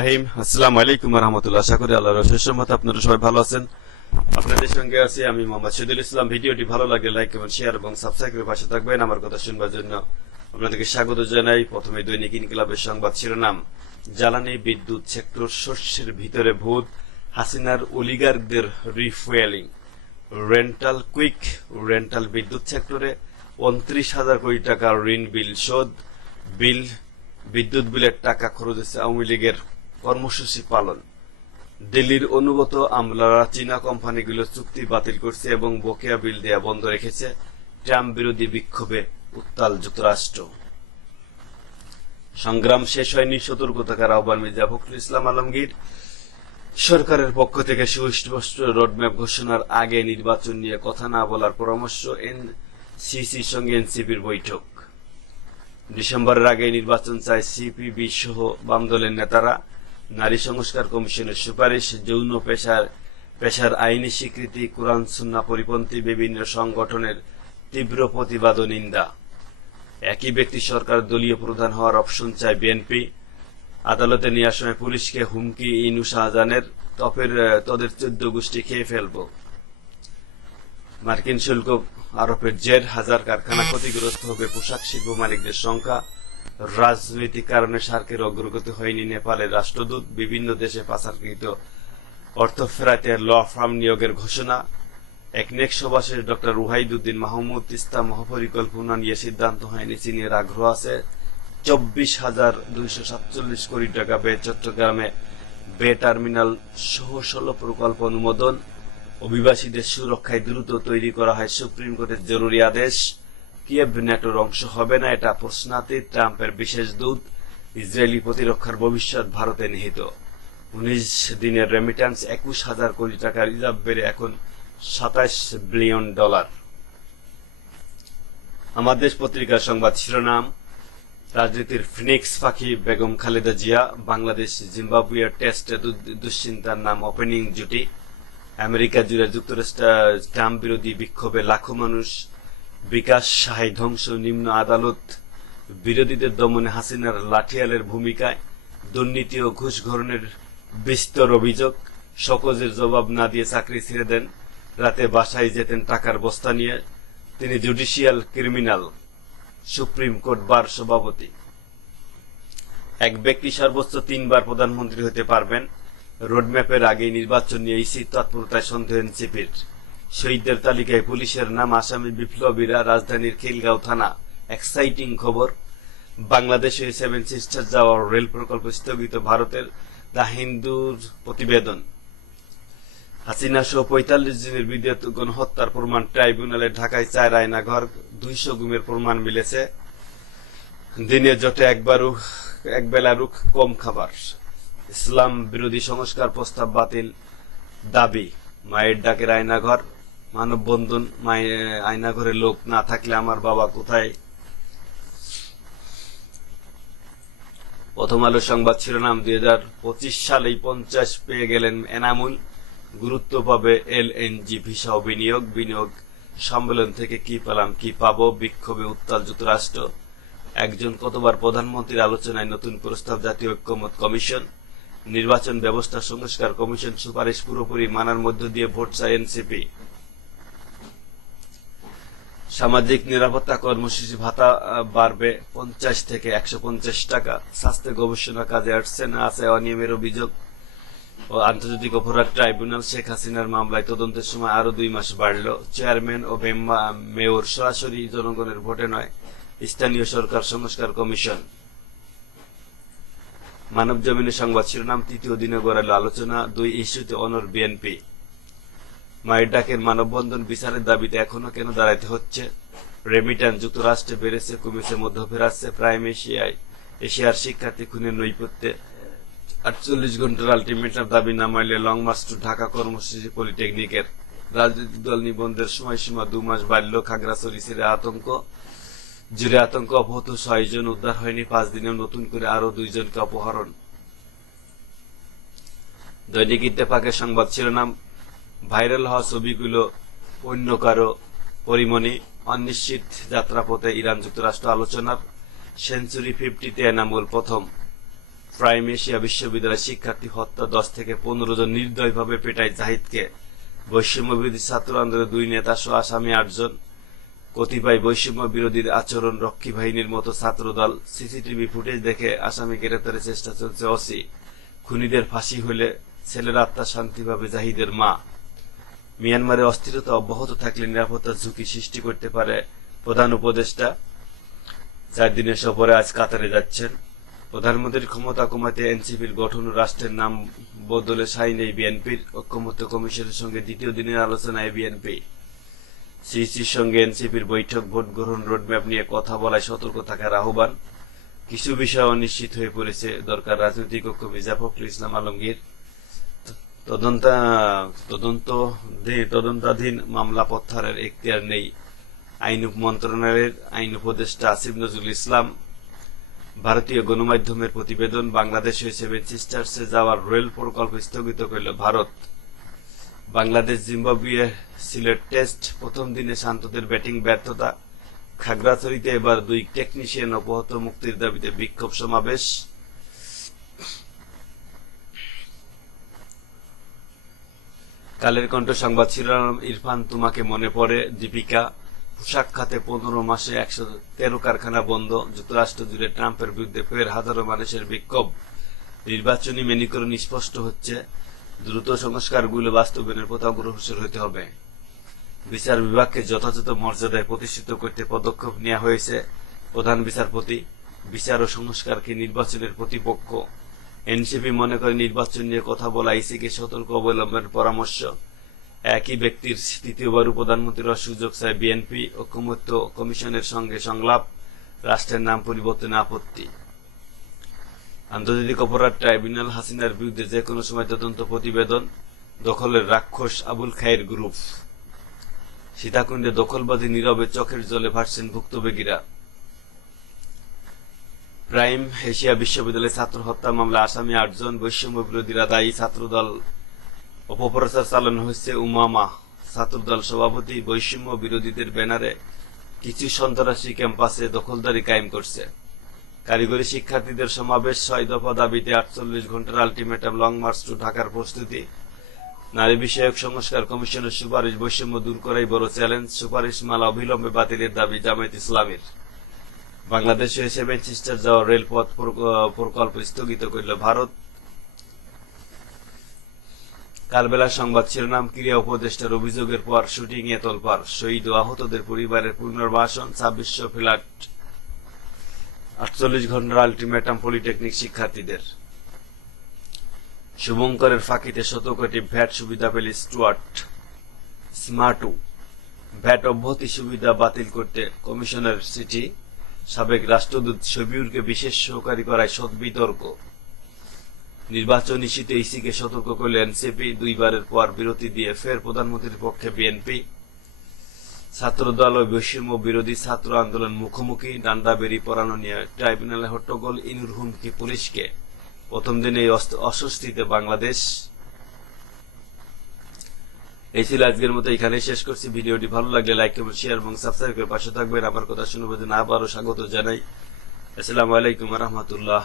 রাহিম আসসালামু আশা করি মত আপনারা সবাই ভালো আছেন। আপনাদের সঙ্গে আছি আমি ভিডিওটি ভালো লাইক শেয়ার এবং সাবস্ক্রাইব করে থাকবেন। আমার কথা শুনবার জন্য আপনাদেরকে স্বাগত জানাই। প্রথমে দৈনিক সংবাদ জ্বালানি বিদ্যুৎ সেক্টর শস্যের ভিতরে ভূত, হাসিনার অলিগারদের রিফুয়েলিং। রেন্টাল কুইক, রেন্টাল বিদ্যুৎ সেক্টরে উনত্রিশ হাজার কোটি টাকার ঋণ বিল শোধ। বিল বিদ্যুৎ বিলের টাকা খরচ হচ্ছে আওয়ামী লীগের কর্মসূচি পালন। দিল্লির অনুগত আমলারা চীনা কোম্পানিগুলোর চুক্তি বাতিল করছে এবং বকেয়া বিল দেয়া বন্ধ রেখেছে। ট্রাম্প বিরোধী বিক্ষোভে উত্তাল যুক্তরাষ্ট্র। সংগ্রাম শেষ হয়নি সতর্কতাকার আহ্বান মির্জা ফখরুল ইসলাম আলমগীর। সরকারের পক্ষ থেকে সুস্পষ্ট রোডম্যাপ ঘোষণার আগে নির্বাচন নিয়ে কথা না বলার পরামর্শ এনসিসির সঙ্গে এনসিপির বৈঠক। ডিসেম্বরের আগে নির্বাচন চায় সিপিবি সহ বাম দলের নেতারা। নারী সংস্কার কমিশনের সুপারিশ, যৌন পেশার পেশার আইনি স্বীকৃতি, কোরআন সুন্না পরিপন্থী বিভিন্ন সংগঠনের তীব্র প্রতিবাদ ও নিন্দা। একই ব্যক্তি সরকার দলীয় প্রধান হওয়ার অপশন চায় বিএনপি। আদালতে নেওয়ার সময় পুলিশকে হুমকি, ইনু শাহজাহানের তপের তোদের চোদ্দ গোষ্ঠী খেয়ে ফেলব। মার্কিন শুল্ক আরোপের জের, হাজার কারখানা ক্ষতিগ্রস্ত হবে, পোশাক শিল্প মালিকদের সংখ্যা রাজনৈতিক কারণে সার্কের অগ্রগতি হয়নি নেপালের রাষ্ট্রদূত। বিভিন্ন দেশে পাচারকৃত অর্থ ফেরাতে ল ফার্ম নিয়োগের ঘোষণা। একনেক সভা শেষ ডক্টর রুহাইদুদ্দিন মাহমুদ তিস্তা মহাপরিকল্পনা নিয়ে সিদ্ধান্ত হয়নি, চীনের আগ্রহ আছে। চব্বিশ হাজার দুইশো সাতচল্লিশ কোটি টাকা ব্যয় চট্টগ্রামে বে টার্মিনাল সহ ষোলো প্রকল্প অনুমোদন। অভিবাসীদের সুরক্ষায় দ্রুত তৈরি করা হয় সুপ্রিম কোর্টের জরুরি আদেশ। কিয়েভ ন্যাটোর অংশ হবে না, এটা প্রশ্নাতীত। ট্রাম্পের বিশেষ দূত ইসরায়েলি প্রতিরক্ষার ভবিষ্যৎ ভারতে নিহিত। উনিশ দিনের রেমিট্যান্স একুশ হাজার কোটি টাকা রিজার্ভ বেড়ে এখন সাতাশ বিলিয়ন ডলার। আমার দেশ পত্রিকার সংবাদ শিরোনাম, রাজনীতির ফিনিক্স পাখি বেগম খালেদা জিয়া বাংলাদেশ জিম্বাবুয়ের টেস্টে দুশ্চিন্তার নাম ওপেনিং জুটি। আমেরিকা জুড়ে যুক্তরাষ্ট্র, ট্রাম্প বিরোধী বিক্ষোভে লাখো মানুষ, বিকাশ সাহাই ধ্বংস, নিম্ন আদালত, বিরোধীদের দমনে হাসিনার লাঠিয়ালের ভূমিকায় দুর্নীতি ও ঘুষ ঘরণের বিস্তর অভিযোগ, সকজের জবাব না দিয়ে চাকরি ছেড়ে দেন, রাতে বাসায় যেতেন টাকার বস্তা নিয়ে, তিনি judicial criminal, supreme court bar সভাপতি। এক ব্যক্তি সর্বোচ্চ তিনবার প্রধানমন্ত্রী হতে পারবেন রোডম্যাপের আগে নির্বাচন নিয়ে ইসি তৎপরতায় সন্দেহ এনসিপির। শহীদদের তালিকায় পুলিশের নাম আসামি বিপ্লবীরা রাজধানীর খিলগাঁও থানা। এক্সাইটিং খবর, বাংলাদেশে সেভেন সিস্টার যাওয়ার রেল প্রকল্প স্থগিত, ভারতের দা হিন্দুর প্রতিবেদন। হাসিনা সহ পঁয়তাল্লিশ জনের বিরুদ্ধে গণহত্যার প্রমাণ, ট্রাইব্যুনালে ঢাকায় চার আয়না ঘর দুইশো গুমের প্রমাণ মিলেছে। দিনে জটে একবারও এক বেলা রুখ কম খাবার। ইসলাম বিরোধী সংস্কার প্রস্তাব বাতিল দাবি। মায়ের ডাকের আয়নাঘর, মানববন্ধন আয়নাঘরে লোক না থাকলে আমার বাবা কোথায়? প্রথম আলো সংবাদ শিরোনাম, দুই হাজার পঁচিশ সালেই পঞ্চাশ পেয়ে গেলেন এনামুল। গুরুত্ব পাবে এলএনজি ভিসা ও বিনিয়োগ। বিনিয়োগ সম্মেলন থেকে কি পেলাম, কি পাবো? বিক্ষোভে উত্তাল যুক্তরাষ্ট্র। একজন কতবার প্রধানমন্ত্রীর আলোচনায় নতুন প্রস্তাব জাতীয় ঐক্যমত কমিশন। নির্বাচন ব্যবস্থা সংস্কার কমিশন সুপারিশ পুরোপুরি মানার মধ্য দিয়ে ভোট চায় এনসিপি। সামাজিক নিরাপত্তা কর্মসূচি ভাতা বাড়বে পঞ্চাশ থেকে একশো পঞ্চাশ টাকা। স্বাস্থ্য গবেষণা কাজে আসছে না, আছে অনিয়মের অভিযোগ। ও আন্তর্জাতিক অপরাধ ট্রাইব্যুনাল শেখ হাসিনার মামলায় তদন্তের সময় আরও দুই মাস বাড়ল। চেয়ারম্যান ও মেয়র সরাসরি জনগণের ভোটে নয়, স্থানীয় সরকার সংস্কার কমিশন। মানব জমিনের সংবাদ শিরোনাম তৃতীয় দিনে গড়ালো আলোচনা, দুই ইস্যুতে অনর বিএনপি। মায়ের ডাকের মানববন্ধন বিচারের দাবিতে এখনও কেন দাঁড়াইতে হচ্ছে? রেমিটান যুক্তরাষ্ট্রে বেড়েছে, কমেছে মধ্য ফেরাচ্ছে প্রাইম এশিয়ায়। এশিয়ার শিক্ষার্থী খুনের নৈপথ্যে আটচল্লিশ ঘণ্টার আলটিমেটাম দাবি না মানলে লং মার্চ টু ঢাকা কর্মসূচি পলিটেকনিকের। রাজনৈতিক দল নিবন্ধের সময়সীমা দু মাস বাড়ল খাগড়াছড়ি ছেড়ে আতঙ্ক। জুড়ে আতঙ্ক অপহত ছয়জন উদ্ধার হয়নি পাঁচ দিনে নতুন করে আরও দুইজনকে অপহরণ। দৈনিক ইত্তেফাকের সংবাদ শিরোনাম, ভাইরাল হওয়া ছবিগুলো অন্য কারও পরিমণি, অনিশ্চিত যাত্রাপথে ইরান যুক্তরাষ্ট্র আলোচনার, সেঞ্চুরি ফিফটিতে এনামুল প্রথম। প্রাইম এশিয়া বিশ্ববিদ্যালয়ের শিক্ষার্থী হত্যা, দশ থেকে পনেরো জন নির্দয়ভাবে পেটায় জাহিদকে। বৈষম্য বিরোধী ছাত্র আন্দোলনের দুই নেতা, সহ আসামি আটজন। কতিপয় বৈষম্য বিরোধীর আচরণ রক্ষী বাহিনীর মতো ছাত্রদল সিসিটিভি ফুটেজ দেখে আসামি গ্রেপ্তারের চেষ্টা চলছে অসি খুনিদের ফাঁসি হলে ছেলের আত্মা শান্তি পাবে জাহিদের মা। মিয়ানমারে অস্থিরতা অব্যাহত থাকলে নিরাপত্তার ঝুঁকি সৃষ্টি করতে পারে প্রধান উপদেষ্টা। চার দিনের সফরে আজ কাতারে যাচ্ছেন। প্রধানমন্ত্রীর ক্ষমতা কমাতে এনসিপির গঠন ও রাষ্ট্রের নাম বদলে সাই নেই বিএনপির ঐক্যমত্য কমিশনের সঙ্গে দ্বিতীয় দিনের আলোচনায় বিএনপি। সিইসির সঙ্গে এনসিপির বৈঠক, ভোট গ্রহণ রোডম্যাপ নিয়ে কথা বলায় সতর্ক থাকার আহ্বান। কিছু বিষয় অনিশ্চিত হয়ে পড়েছে। দরকার রাজনৈতিক ঐক্য মির্জা ফখরুল ইসলাম আলমগীর। তদন্তা, তদন্ত তদন্তাধীন মামলা প্রত্যাহারের এখতিয়ার নেই। আইন মন্ত্রণালয়ের আইন উপদেষ্টা আসিফ নজরুল ইসলাম, ভারতীয় গণমাধ্যমের প্রতিবেদন, বাংলাদেশ হয়ে সেভেন সিস্টার্সে যাওয়ার রেল প্রকল্প স্থগিত করল ভারত। বাংলাদেশ জিম্বাবুয়ে সিলেট টেস্ট প্রথম দিনে শান্তদের ব্যাটিং ব্যর্থতা, খাগড়াছড়িতে এবার দুই টেকনিশিয়ান অপহত মুক্তির দাবিতে বিক্ষোভ সমাবেশ। কালের কণ্ঠ সংবাদ শিরোনাম, ইরফান, তোমাকে মনে পড়ে? দীপিকা, পোশাক খাতে পনেরো মাসে একশো তেরো কারখানা বন্ধ, যুক্তরাষ্ট্র জুড়ে ট্রাম্পের বিরুদ্ধে ফের হাজারো মানুষের বিক্ষোভ। নির্বাচনী মেনিকরণ স্পষ্ট হচ্ছে দ্রুত সংস্কারগুলো বাস্তবায়নের পথ অগ্রসর হতে হবে। বিচার বিভাগকে যথাযথ মর্যাদায় প্রতিষ্ঠিত করতে পদক্ষেপ নেওয়া হয়েছে। প্রধান বিচারপতি, বিচার ও সংস্কারকে নির্বাচনের প্রতিপক্ষ। এনসিপি মনে করে নির্বাচন নিয়ে কথা বলা আইসিকে সতর্ক অবলম্বনের পরামর্শ। একই ব্যক্তির তৃতীয়বার প্রধানমন্ত্রীর সুযোগ চায় বিএনপি ঐক্যমত্য কমিশনের সঙ্গে সংলাপ, রাষ্ট্রের নাম পরিবর্তনে আপত্তি। আন্তর্জাতিক অপরাধ ট্রাইব্যুনাল হাসিনার বিরুদ্ধে যে কোনো সময় তদন্ত প্রতিবেদন, দখলের রাক্ষস আবুল খায়ের গ্রুপ। সীতাকুণ্ডে দখলবাদী নীরবে চোখের জলে ভাসছেন ভুক্তভোগীরা। প্রাইম এশিয়া বিশ্ববিদ্যালয়ে ছাত্র হত্যা মামলা আসামি আটজন বৈষম্য বিরোধীরা দায়ী ছাত্রদল। অপপ্রচার চালানো হয়েছে উমামা, ছাত্রদল সভাপতি বৈষম্য বিরোধীদের ব্যানারে। কিছু সন্ত্রাসী ক্যাম্পাসে দখলদারি কায়েম করছে। কারিগরি শিক্ষার্থীদের সমাবেশ ছয় দফা দাবিতে আটচল্লিশ ঘণ্টার আলটিমেটাম লং মার্চ টু ঢাকার প্রস্তুতি। নারী বিষয়ক সংস্কার কমিশনের সুপারিশ বৈষম্য দূর করাই বড় চ্যালেঞ্জ, সুপারিশ মালা অবিলম্বে বাতিলের দাবি জামায়াত ইসলামের। বাংলাদেশে সেভেন সিস্টার যাওয়া রেলপথ প্রকল্প স্থগিত করল ভারত। কালবেলা সংবাদ শিরোনাম ক্রিয়া উপদেষ্টার অভিযোগের পর শুটিং এ তোলপার। শহীদ ও আহতদের পরিবারের পুনর্বাসন, ছাব্বিশশো ফ্ল্যাট আটচল্লিশ ঘণ্টার আলটিমেটাম পলিটেকনিক শিক্ষার্থীদের। শুভঙ্করের ফাঁকিতে শত কোটি ভ্যাট সুবিধা পেল স্টুয়ার্ট স্মার্টু। ভ্যাট অব্যাহতি সুবিধা বাতিল করতে কমিশনের চিঠি সাবেক রাষ্ট্রদূত শবিউরকে বিশেষ সহকারী করায় সৎ বিতর্ক। নির্বাচন ইস্যুতে ইসিকে সতর্ক করল এনসিপি, দুইবারের পর বিরতি দিয়ে ফের প্রধানমন্ত্রীর পক্ষে বিএনপি। ছাত্রদল ও বৈষম্য বিরোধী ছাত্র আন্দোলন মুখোমুখি ডান্ডা বেরি পড়ানো নিয়ে ট্রাইব্যুনালে হট্টগোল ইনুর হুমকি পুলিশকে। প্রথম দিনে অস্বস্তিতে বাংলাদেশ। এই ছিল আজকের মতো এখানে শেষ করছি। ভিডিওটি ভালো লাগলে লাইক এবং শেয়ার এবং সাবস্ক্রাইব করে পাশে থাকবেন। আমার কথা শুনব যে না আবারও স্বাগত জানাই। আসসালামু আলাইকুম রহমতুল্লাহ।